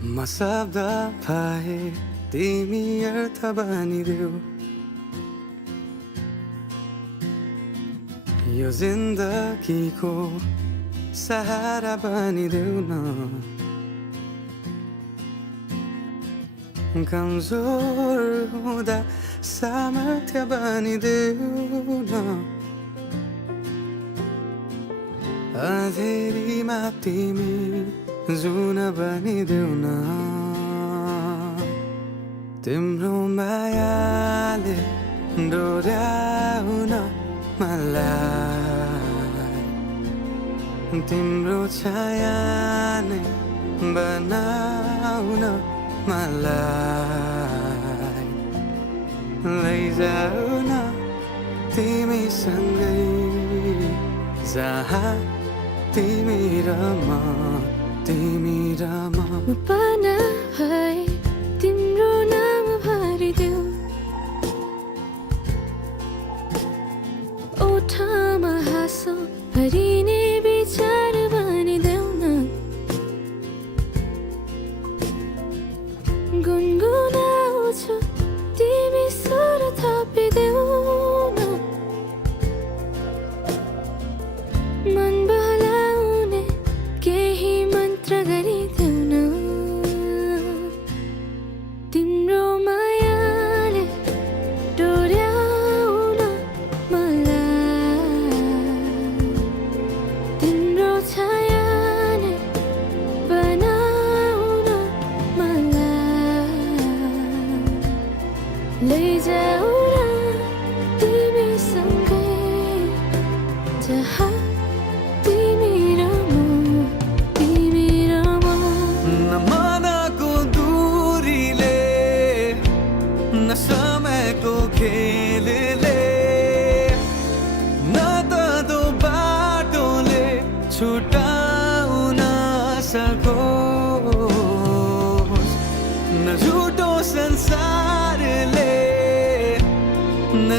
म शब्द पाए तिमी अर्थ बनिदेऊ यो जिन्दगीको सहारा बनिदेऊ न कमजोर हुँदा सामर्थ्य बनिदेऊ न अँधेरीमा तिमी जुन बनिदेऊ न तिम्रो मायाले डोर्याउन मलाई तिम्रो छाया नै बनाउन मलाई लैजाऊ न तिमीसँगै जहाँ तिमी र म पाना है तिम्रो नाम भरिदेऊ ओठमा हाँसो भरिने विचार बनिदेऊ न गुनगुनाउँछु तिमी स्वर थपिदेऊ न मन बहलाउने केही मन्त्र गरिदेऊ न तिम्रो मायाले डोर्याउन मलाई तिम्रो छाया नै बनाउन मलाई लैजाऊ न तिमीसँगै जहाँ तिमी र म न मनको दूरीले न समयको खेलले न त दो बाटोले छुटाउन सकोस् न झुटो संसारले न